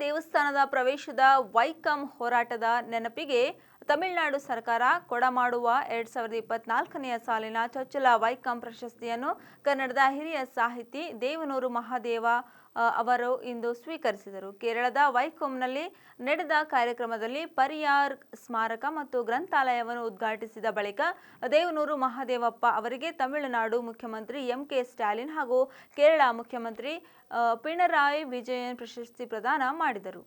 ದೇವಸ್ಥಾನದ ಪ್ರವೇಶದ ವೈಕಂ ಹೋರಾಟದ ನೆನಪಿಗೆ ತಮಿಳುನಾಡು ಸರ್ಕಾರ ಕೊಡಮಾಡುವ ಎರಡ್ ಸಾವಿರದ ಇಪ್ಪತ್ನಾಲ್ಕನೆಯ ಸಾಲಿನ ಚೊಚ್ಚಲ ವೈಕಂ ಪ್ರಶಸ್ತಿಯನ್ನು ಕನ್ನಡದ ಹಿರಿಯ ಸಾಹಿತಿ ದೇವನೂರು ಮಹಾದೇವ ಅವರು ಇಂದು ಸ್ವೀಕರಿಸಿದರು. ಕೇರಳದ ವೈಕೋಮ್ನಲ್ಲಿ ನಡೆದ ಕಾರ್ಯಕ್ರಮದಲ್ಲಿ ಪರಿಯಾರ್ ಸ್ಮಾರಕ ಮತ್ತು ಗ್ರಂಥಾಲಯವನ್ನು ಉದ್ಘಾಟಿಸಿದ ಬಳಿಕ ದೇವನೂರು ಮಹಾದೇವಪ್ಪ ಅವರಿಗೆ ತಮಿಳುನಾಡು ಮುಖ್ಯಮಂತ್ರಿ ಎಂ ಕೆ ಸ್ಟಾಲಿನ್ ಹಾಗೂ ಕೇರಳ ಮುಖ್ಯಮಂತ್ರಿ ಪಿಣರಾಯಿ ವಿಜಯನ್ ಪ್ರಶಸ್ತಿ ಪ್ರದಾನ ಮಾಡಿದರು.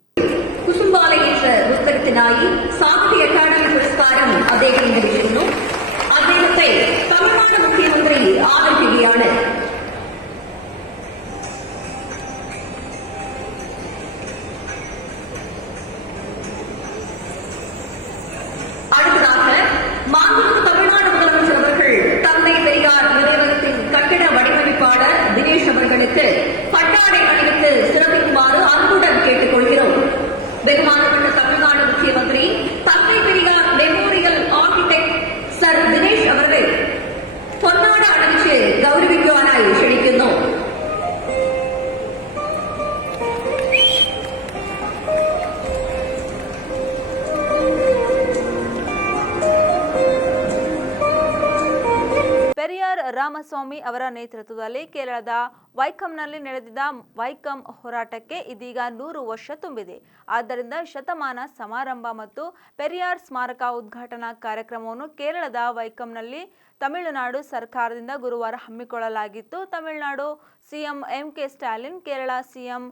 ರಾಮಸ್ವಾಮಿ ಅವರ ನೇತೃತ್ವದಲ್ಲಿ ಕೇರಳದ ವೈಕಂನಲ್ಲಿ ನಡೆದಿದ್ದ ವೈಕಂ ಹೋರಾಟಕ್ಕೆ ಇದೀಗ ನೂರು ವರ್ಷ ತುಂಬಿದೆ. ಆದ್ದರಿಂದ ಶತಮಾನ ಸಮಾರಂಭ ಮತ್ತು ಪೆರಿಯಾರ್ ಸ್ಮಾರಕ ಉದ್ಘಾಟನಾ ಕಾರ್ಯಕ್ರಮವನ್ನು ಕೇರಳದ ವೈಕಂನಲ್ಲಿ ತಮಿಳುನಾಡು ಸರ್ಕಾರದಿಂದ ಗುರುವಾರ ಹಮ್ಮಿಕೊಳ್ಳಲಾಗಿತ್ತು. Tamil Nadu CM M K Stalin, Kerala CM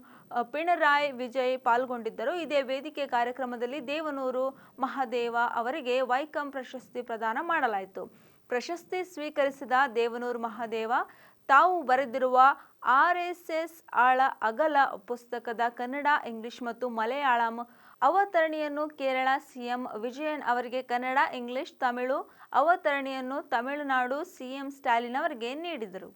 Pinarayi Vijay ಪಾಲ್ಗೊಂಡಿದ್ದರು. ಇದೇ ವೇದಿಕೆ ಕಾರ್ಯಕ್ರಮದಲ್ಲಿ ದೇವನೂರು ಮಹಾದೇವ ಅವರಿಗೆ ವೈಕಂ ಪ್ರಶಸ್ತಿ ಪ್ರದಾನ ಮಾಡಲಾಯಿತು. ಪ್ರಶಸ್ತಿ ಸ್ವೀಕರಿಸಿದ ದೇವನೂರು ಮಹಾದೇವ, ತಾವು ಬರೆದಿರುವ ಆರ್ ಎಸ್ ಎಸ್ ಆಳ ಅಗಲ ಪುಸ್ತಕದ ಕನ್ನಡ, ಇಂಗ್ಲಿಷ್ ಮತ್ತು ಮಲಯಾಳಂ ಅವತರಣಿಯನ್ನು ಕೇರಳ ಸಿಎಂ ವಿಜಯನ್ ಅವರಿಗೆ ಕನ್ನಡ, ಇಂಗ್ಲಿಷ್, ತಮಿಳು ಅವತರಣಿಯನ್ನು ತಮಿಳುನಾಡು ಸಿಎಂ ಸ್ಟಾಲಿನ್ ಅವರಿಗೆ ನೀಡಿದರು.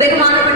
দেখুন